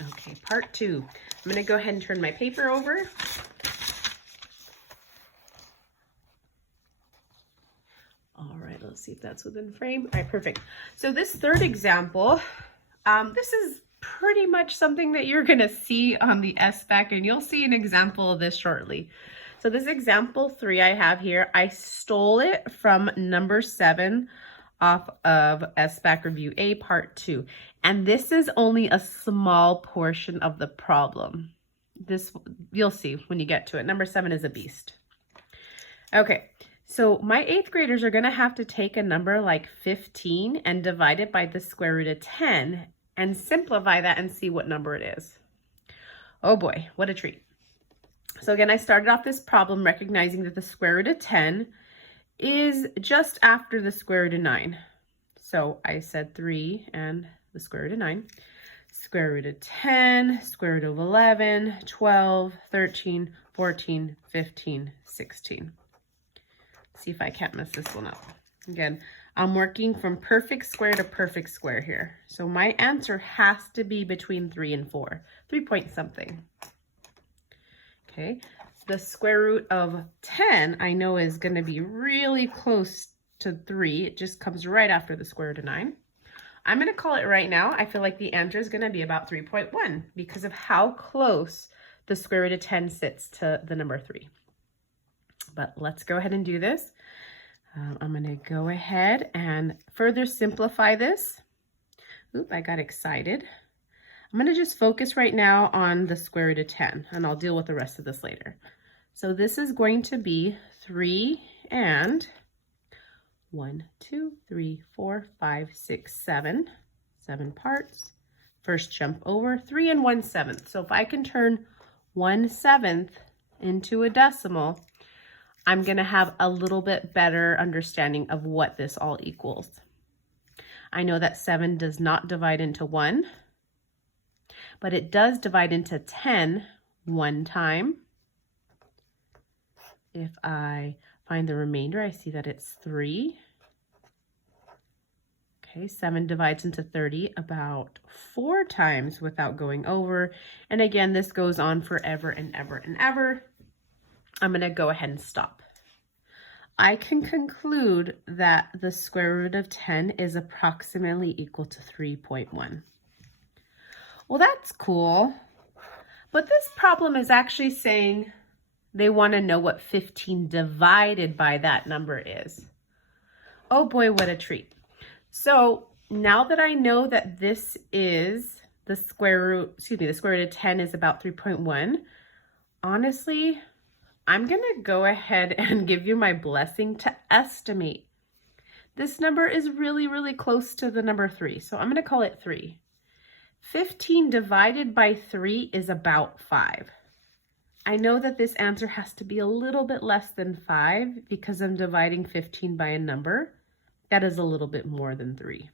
Okay, part 2. I'm going to go ahead and turn my paper over. All right, let's see if that's within frame. All right, perfect. So this third example, this is pretty much something that you're going to see on the SBAC, and you'll see an example of this shortly. So this example 3 I have here, I stole it from number 7 off of SBAC Review A Part 2. And this is only a small portion of the problem. This, you'll see when you get to it. Number 7 is a beast. Okay, so my 8th graders are going to have to take a number like 15 and divide it by the square root of 10 and simplify that and see what number it is. Oh boy, what a treat. So again, I started off this problem recognizing that the square root of 10 is just after the square root of 9. So I said 3 and the square root of 9. Square root of 10, square root of 11, 12, 13, 14, 15, 16. See if I can't mess this one up. Again, I'm working from perfect square to perfect square here. So my answer has to be between 3 and 4. 3 point something. Okay, the square root of 10 I know is going to be really close to 3. It just comes right after the square root of 9. I'm going to call it right now. I feel like the answer is going to be about 3.1 because of how close the square root of 10 sits to the number 3. But let's go ahead and do this. I'm going to go ahead and further simplify this. Oop, I got excited. I'm going to just focus right now on the square root of 10, and I'll deal with the rest of this later. So this is going to be 3 and 1, 2, 3, 4, 5, 6, 7. 7 parts. First jump over, 3 and 1/7. So if I can turn 1/7 into a decimal, I'm going to have a little bit better understanding of what this all equals. I know that 7 does not divide into 1. But it does divide into 10 one time. If I find the remainder, I see that it's 3. Okay, 7 divides into 30 about 4 times without going over. And again, this goes on forever and ever and ever. I'm going to go ahead and stop. I can conclude that the square root of 10 is approximately equal to 3.1. Well, that's cool, but this problem is actually saying they want to know what 15 divided by that number is. Oh boy, what a treat. So now that I know that this is the square root of 10 is about 3.1, honestly, I'm going to go ahead and give you my blessing to estimate. This number is really, really close to the number 3, so I'm going to call it 3. 15 divided by 3 is about 5. I know that this answer has to be a little bit less than 5 because I'm dividing 15 by a number that is a little bit more than 3.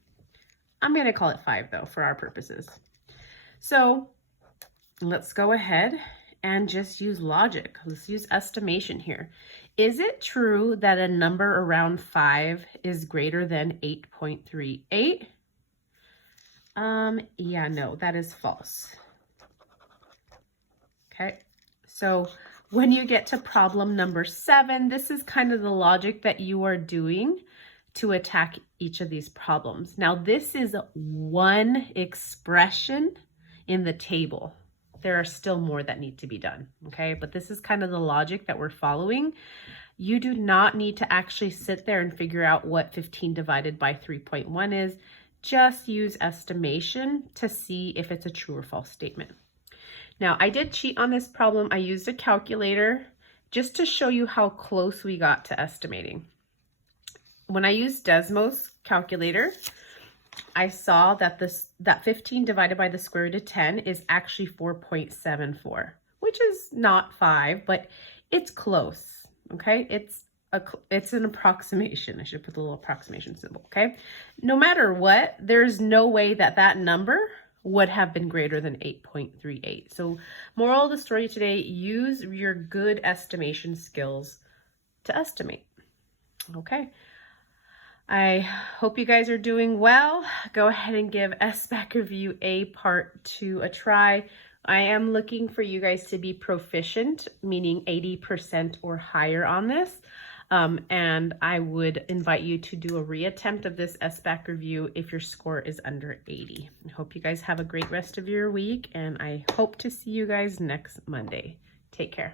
I'm going to call it 5 though for our purposes. So let's go ahead and just use logic. Let's use estimation here. Is it true that a number around 5 is greater than 8.38? Yeah, no, that is false. Okay, so when you get to problem number 7, this is kind of the logic that you are doing to attack each of these problems. Now, this is one expression in the table. There are still more that need to be done, okay? But this is kind of the logic that we're following. You do not need to actually sit there and figure out what 15 divided by 3.1 is. Just use estimation to see if it's a true or false statement. Now, I did cheat on this problem. I used a calculator just to show you how close we got to estimating. When I used Desmos calculator, I saw that that 15 divided by the square root of 10 is actually 4.74, which is not 5, but it's close, okay? It's an approximation. I should put the little approximation symbol, okay? No matter what, there's no way that that number would have been greater than 8.38. So moral of the story today, use your good estimation skills to estimate, okay? I hope you guys are doing well. Go ahead and give SBAC Review A Part 2 a try. I am looking for you guys to be proficient, meaning 80% or higher on this. And I would invite you to do a reattempt of this SBAC review if your score is under 80. I hope you guys have a great rest of your week, and I hope to see you guys next Monday. Take care.